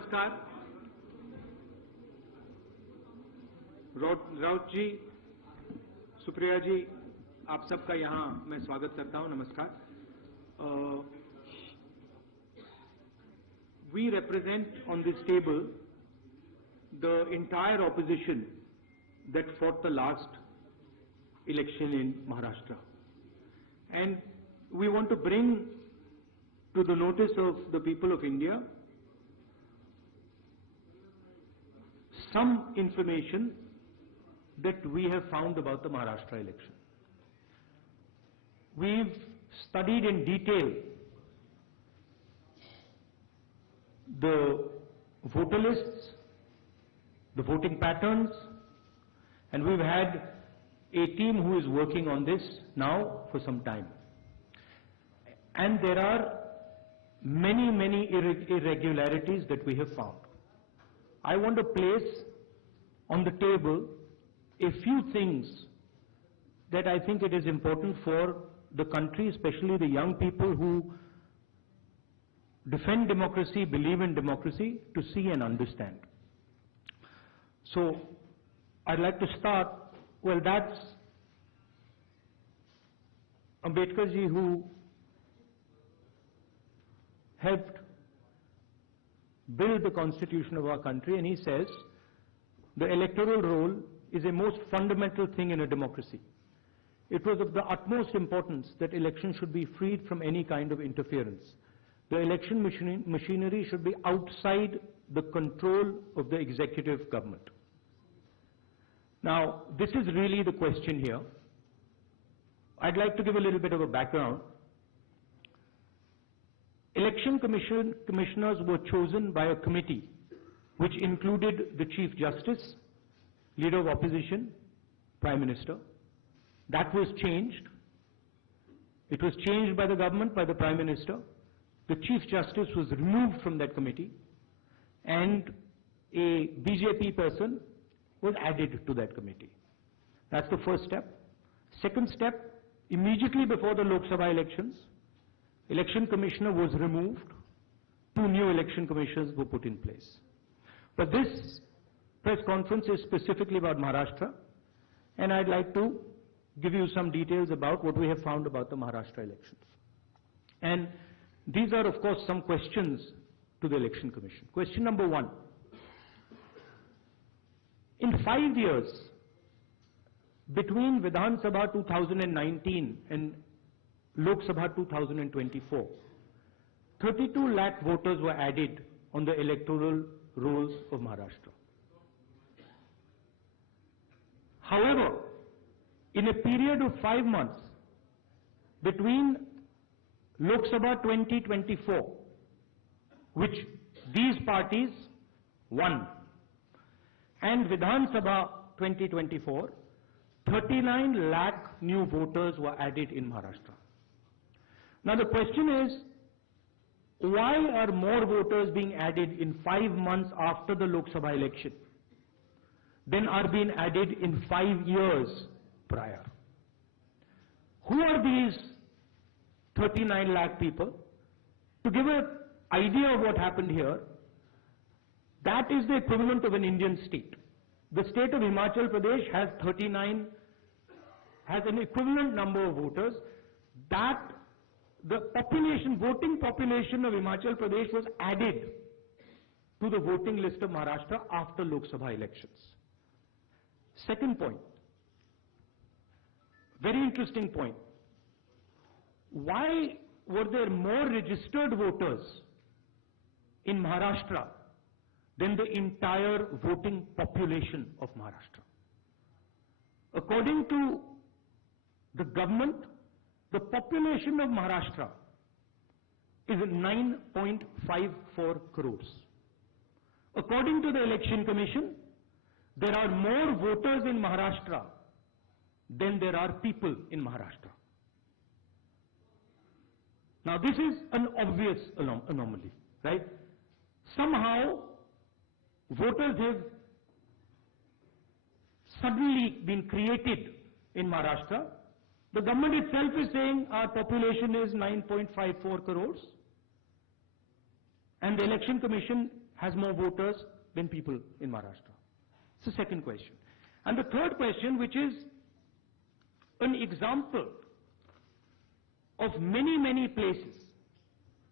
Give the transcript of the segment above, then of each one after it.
नमस्कार। राउत जी, सुप्रिया जी, आप सबका यहाँ मैं स्वागत करता हूँ। नमस्कार। We represent on this table the entire opposition that fought the last election in Maharashtra, and we want to bring to the notice of the people of India some information that we have found about the Maharashtra election. We've studied in detail the voter lists, the voting patterns, and we've had a team who is working on this now for some time. And there are many irregularities that we have found. I want to place on the table a few things that I think it is important for the country, especially the young people who defend democracy, believe in democracy, to see and understand. So I'd like to start, well, that's Ambedkar ji, who helped build the constitution of our country, and he says the electoral roll is a most fundamental thing in a democracy. It was of the utmost importance that elections should be freed from any kind of interference. The election machinery should be outside the control of the executive government. Now, this is really the question here. I'd like to give a little bit of a background. Election commissioners were chosen by a committee which included the Chief Justice, Leader of Opposition, Prime Minister. That was changed. It was changed by the government, by the Prime Minister. The Chief Justice was removed from that committee, and a BJP person was added to that committee. That's the first step. Second step, immediately before the Lok Sabha elections, Election Commissioner was removed. 2 new election commissioners were put in place. But this press conference is specifically about Maharashtra, and I'd like to give you some details about what we have found about the Maharashtra elections. And these are, of course, some questions to the Election Commission. Question number 1. In 5 years, between Vidhan Sabha 2019 and Lok Sabha 2024, 32 lakh voters were added on the electoral rolls of Maharashtra. However, in a period of 5 months between Lok Sabha 2024, which these parties won, and Vidhan Sabha 2024, 39 lakh new voters were added in Maharashtra. Now the question is, why are more voters being added in 5 months after the Lok Sabha election than are being added in 5 years prior? Who are these 39 lakh people? To give an idea of what happened here, that is the equivalent of an Indian state. The state of Himachal Pradesh has an equivalent number of voters. That the population, voting population of Himachal Pradesh was added to the voting list of Maharashtra after Lok Sabha elections. Second point, very interesting point. Why were there more registered voters in Maharashtra than the entire voting population of Maharashtra? According to the government, the population of Maharashtra is 9.54 crores. According to the Election Commission, there are more voters in Maharashtra than there are people in Maharashtra. Now this is an obvious anomaly, right? Somehow voters have suddenly been created in Maharashtra. The government itself is saying our population is 9.54 crores, and the Election Commission has more voters than people in Maharashtra? It's the second question. And the third question, which is an example of many, many places,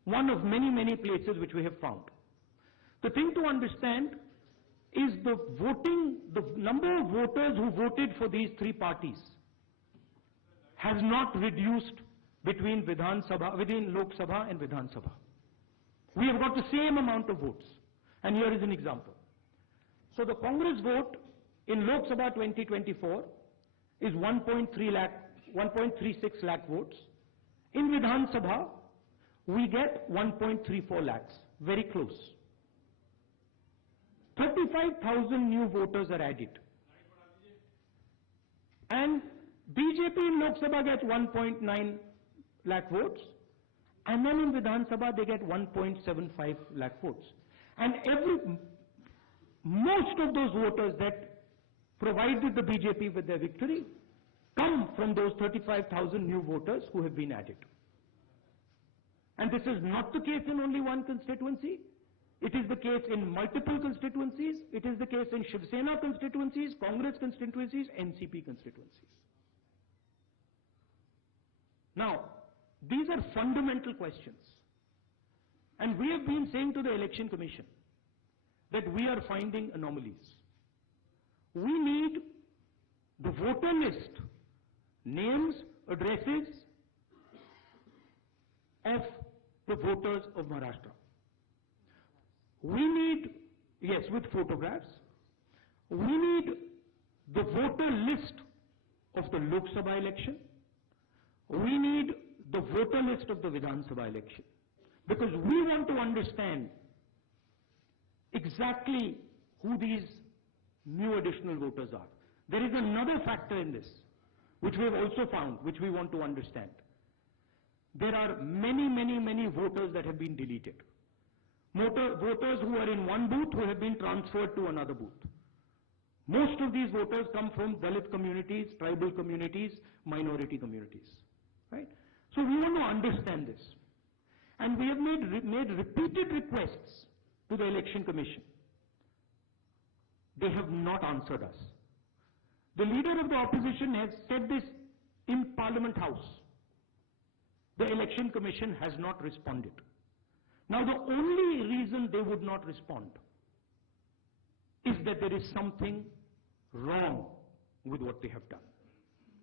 one of many, many places which we have found. The thing to understand is the number of voters who voted for these three parties has not reduced between Lok Sabha and Vidhan Sabha. We have got the same amount of votes. And here is an example. So the Congress vote in Lok Sabha 2024 is 1.36 lakh votes. In Vidhan Sabha, we get 1.34 lakhs, very close. 35,000 new voters are added. And BJP in Lok Sabha gets 1.9 lakh votes, and then in Vidhan Sabha they get 1.75 lakh votes. And most of those voters that provided the BJP with their victory come from those 35,000 new voters who have been added. And this is not the case in only one constituency. It is the case in multiple constituencies. It is the case in Shiv Sena constituencies, Congress constituencies, NCP constituencies. Now, these are fundamental questions. And we have been saying to the Election Commission that we are finding anomalies. We need the voter list, names, addresses of the voters of Maharashtra. We need, yes, with photographs. We need the voter list of the Lok Sabha election. We need the voter list of the Vidhan Sabha election. Because we want to understand exactly who these new additional voters are. There is another factor in this, which we have also found, which we want to understand. There are many, many, many voters that have been deleted. Voters who are in one booth who have been transferred to another booth. Most of these voters come from Dalit communities, tribal communities, minority communities. Right? So we want to understand this. And we have made repeated requests to the Election Commission. They have not answered us. The leader of the opposition has said this in Parliament House. The Election Commission has not responded. Now, the only reason they would not respond is that there is something wrong with what they have done.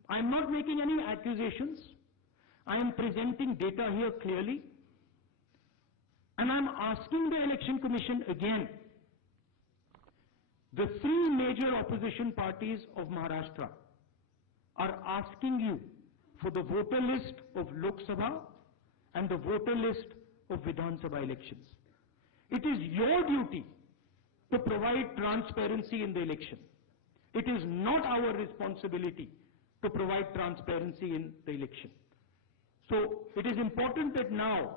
I am not making any accusations. I am presenting data here clearly. And I am asking the Election Commission again. The three major opposition parties of Maharashtra are asking you for the voter list of Lok Sabha and the voter list of Vidhan Sabha elections. It is your duty to provide transparency in the election. It is not our responsibility to provide transparency in the election. So it is important that now,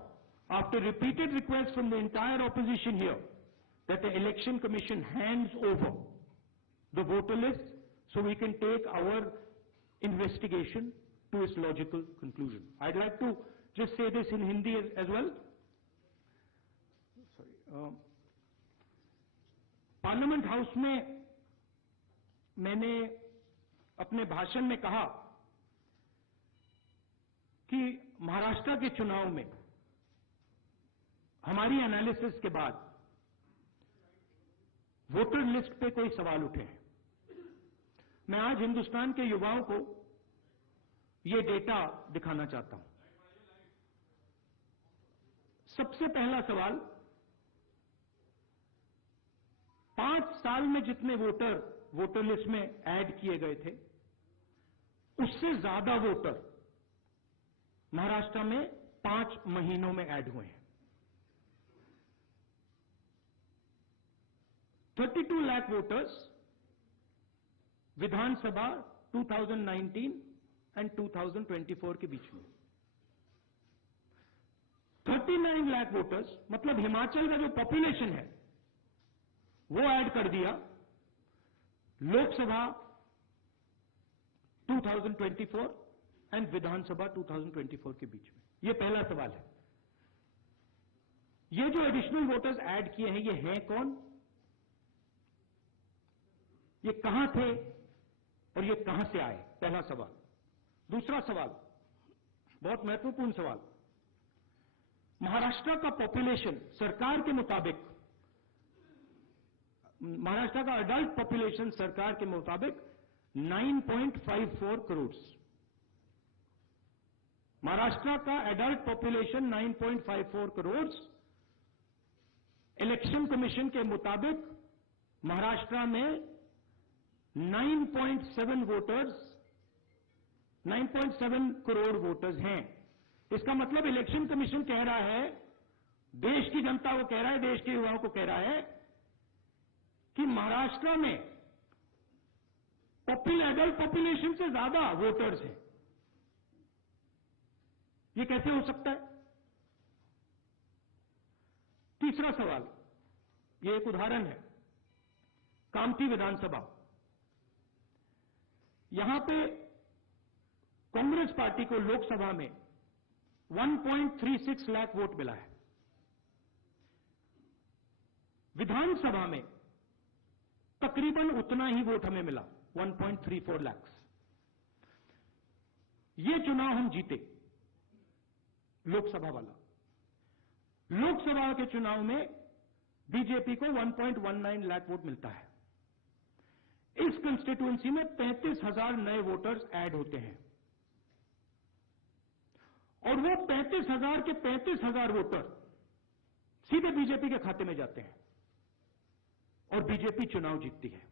after repeated requests from the entire opposition here, that the Election Commission hands over the voter list so we can take our investigation to its logical conclusion. I'd like to just say this in Hindi as well. Sorry. Parliament House में मैंने अपने भाषण में कहा कि महाराष्ट्र के चुनाव में हमारी एनालिसिस के बाद वोटर लिस्ट पे कोई सवाल उठे हैं। मैं आज हिंदुस्तान के युवाओं को ये डेटा दिखाना चाहता हूं। सबसे पहला सवाल, 5 साल में जितने वोटर लिस्ट में ऐड किए गए थे, उससे ज्यादा वोटर महाराष्ट्र में 5 महीनों में ऐड हुए हैं। 32 लाख वोटर्स विधानसभा 2019 एंड 2024 के बीच में। 39 लाख वोटर्स, मतलब हिमाचल का जो पॉपुलेशन है वो ऐड कर दिया लोकसभा 2024 एंड विधानसभा 2024 के बीच में। ये पहला सवाल है। ये जो एडिशनल वोटर्स ऐड किए हैं, ये हैं कौन, ये कहां थे और ये कहां से आए? पहला सवाल। दूसरा सवाल, बहुत महत्वपूर्ण सवाल, महाराष्ट्र का पॉपुलेशन सरकार के मुताबिक, महाराष्ट्र का अडल्ट पॉपुलेशन सरकार के मुताबिक 9.54 करोड़। महाराष्ट्र का adult population 9.54 crore. Election commission के मुताबिक महाराष्ट्र में 9.7 करोड़ वोटर्स हैं। इसका मतलब इलेक्शन कमीशन कह रहा है, देश की जनता को कह रहा है, देश के युवाओं को कह रहा है कि महाराष्ट्र में एडल्ट पॉपुलेशन से ज्यादा वोटर्स हैं। ये कैसे हो सकता है? तीसरा सवाल, ये एक उदाहरण है, कामठी विधानसभा। यहां पे कांग्रेस पार्टी को लोकसभा में 1.36 लाख वोट मिला है। विधानसभा में तकरीबन उतना ही वोट हमें मिला, 1.34 लाख। ये चुनाव हम जीते, लोकसभा वाला। लोकसभा के चुनाव में बीजेपी को 1.19 लाख वोट मिलता है। इस कंस्टिट्यूएंसी में 35,000 नए वोटर्स ऐड होते हैं और वो 35,000 के 35,000 वोटर सीधे बीजेपी के खाते में जाते हैं और बीजेपी चुनाव जीतती है।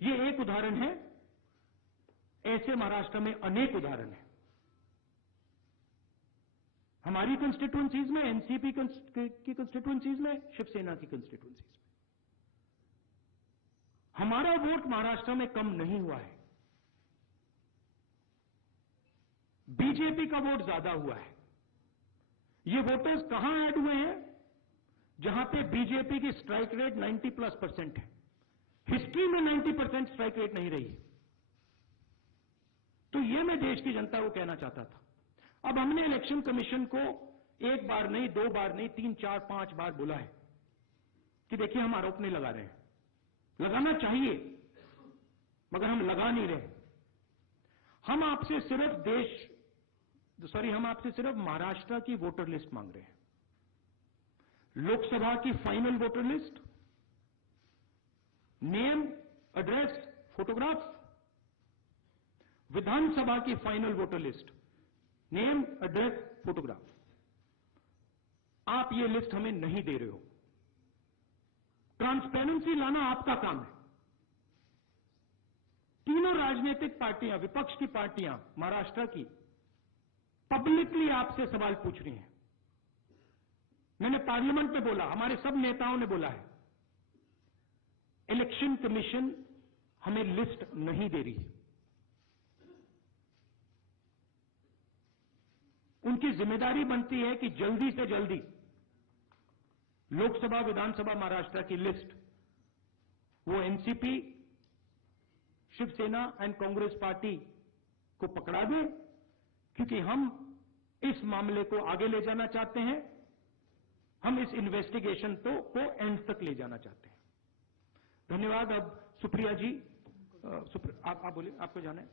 ये एक उदाहरण है, ऐसे महाराष्ट्र में अनेक उदाहरण हैं। हमारी कंस्टिट्यूएंसीज में, एनसीपी की कंस्टिट्यूएंसीज में, शिवसेना की कंस्टिट्यूएंसीज में हमारा वोट महाराष्ट्र में कम नहीं हुआ है, बीजेपी का वोट ज्यादा हुआ है। ये वोटर्स कहां ऐड हुए हैं? जहां पे बीजेपी की स्ट्राइक रेट 90+% है। हिस्ट्री में 90% स्ट्राइक रेट नहीं रही। तो ये मैं देश की जनता को कहना चाहता था। अब हमने इलेक्शन कमीशन को एक बार नहीं, दो बार नहीं, 3, 4, 5 बार बोला है कि देखिए हम आरोप नहीं लगा रहे हैं, लगाना चाहिए मगर हम लगा नहीं रहे। हम आपसे सिर्फ महाराष्ट्र की वोटर लिस्ट मांग रहे हैं, लोकसभा की final voter list, name, address, photograph. Vidhan Sabha की final voter list, name, address, photograph. आप ये लिस्ट हमें नहीं दे रहे हो। ट्रांसपेरेंसी लाना आपका काम है। तीनों राजनीतिक पार्टियां, विपक्ष की पार्टियां महाराष्ट्र की पब्लिकली आपसे सवाल पूछ रही हैं। मैंने पार्लियामेंट में बोला, हमारे सब नेताओं ने बोला है, इलेक्शन कमीशन हमें लिस्ट नहीं दे रही। उनकी जिम्मेदारी बनती है कि जल्दी से जल्दी लोकसभा, विधानसभा महाराष्ट्र की लिस्ट वो NCP, Shivsena and Congress party को पकड़ा दें, क्योंकि हम इस मामले को आगे ले जाना चाहते हैं। हम इस इन्वेस्टिगेशन को एंड तक ले जाना चाहते हैं। धन्यवाद। अब सुप्रिया जी, आप बोलिए, आपको जाना है।